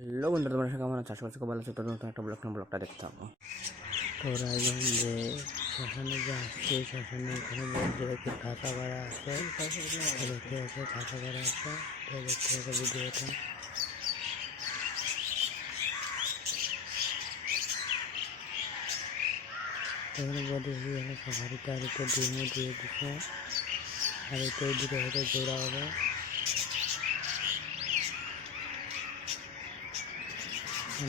Hello বন্ধুরা, তোমরা কেমন আছো? আশা করছি খুব ভালো আছো। তো নতুন একটা ব্লগটা দেখতে হবে। তো রায়গঞ্জে শ্মশানে যে আসছে, শ্মশানে এখানে বলছে একটু থাকা ভাড়া আছে, দেখতে আছে থাকা ভাড়া আছে, তো দেখতে আছে ভিডিওটা। এখানে বলছি এখানে সাফারিতে আর একটু ডিমও দিয়ে দিচ্ছে, আর একটু দূরে হয়তো জোড়া হবে।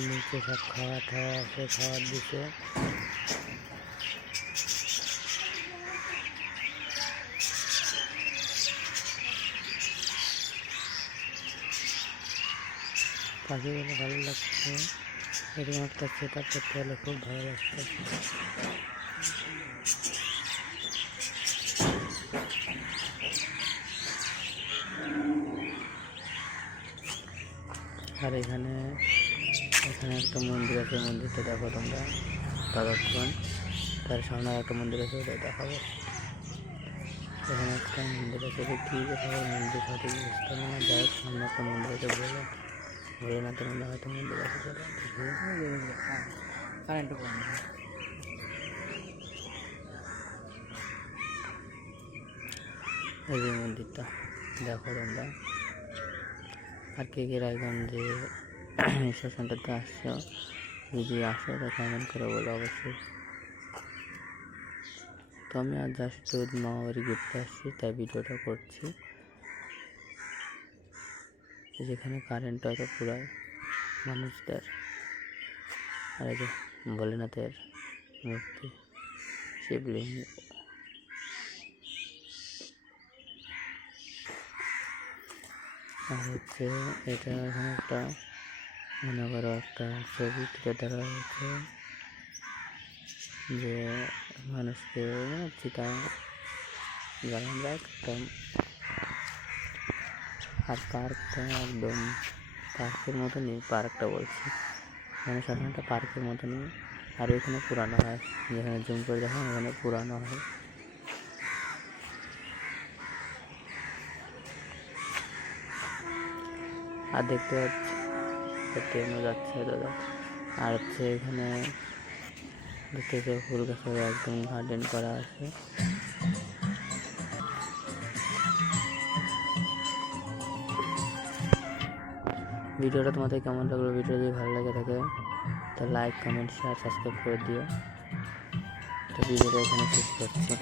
নিচে সব খাওয়া আছে, খাওয়ার দিচ্ছে। পাখিগুলো ভালো লাগছে, এরকম একটা সেট আপ করতে হলে খুব ভালো লাগছে। আর এখানে একটা মন্দির আছে, মন্দিরটা দেখো তোমরা ততক্ষণ। তার সামনে একটা মন্দির আছে, ওটা দেখাবো। এখানে একটা মন্দির আছে, কি দেখাবো মন্দির সঠিক বুঝতে না, যাই হোক সামনে একটা মন্দির আছে, ভোলেনাথের মধ্যে হয়তো মন্দির আছে, সেটা এই যে মন্দিরটা দেখো তোমরা। আর কে রায়গঞ্জে শ্মশানটাতে আসছো, যদি আসো তো কমেন্ট করে বলো অবশ্যই। তো আমি আজ জাস্ট মামাবাড়ি ঘুরতে আসছি, তাই ভিডিওটা করছি। যেখানে কারেন্ট হয়তো পুরাই মানুষদের। আর এই যে ভোলেনাথের মূর্তি, শিবলিঙ্গ। আর হচ্ছে এটা এখানে একটা মনে করো একটা ছবি তুলে ধরা হয়েছে, যে মানুষকে চিতা জ্বালানো যায় একদম। আর পার্কটা একদম পার্কের মতনই, পার্কটা বলছি মানে শ্মশানটা পার্কের মতনই। আর ওইখানে পুরানো হয়, যেখানে জুম করে দেখা ওখানে পুরানো হয়। আর দেখতে পাচ্ছি ট্রেনও যাচ্ছে দাদা। আর হচ্ছে এখানে দেখতে ফুল গাছের একদম গার্ডেন করা আছে। ভিডিওটা তোমাদের কেমন লাগলো? ভিডিও যদি ভালো লাগে থাকে তো লাইক, কমেন্ট, শেয়ার, সাবস্ক্রাইব করে দিও। তো ভিডিওটা এখানে শেষ করছি।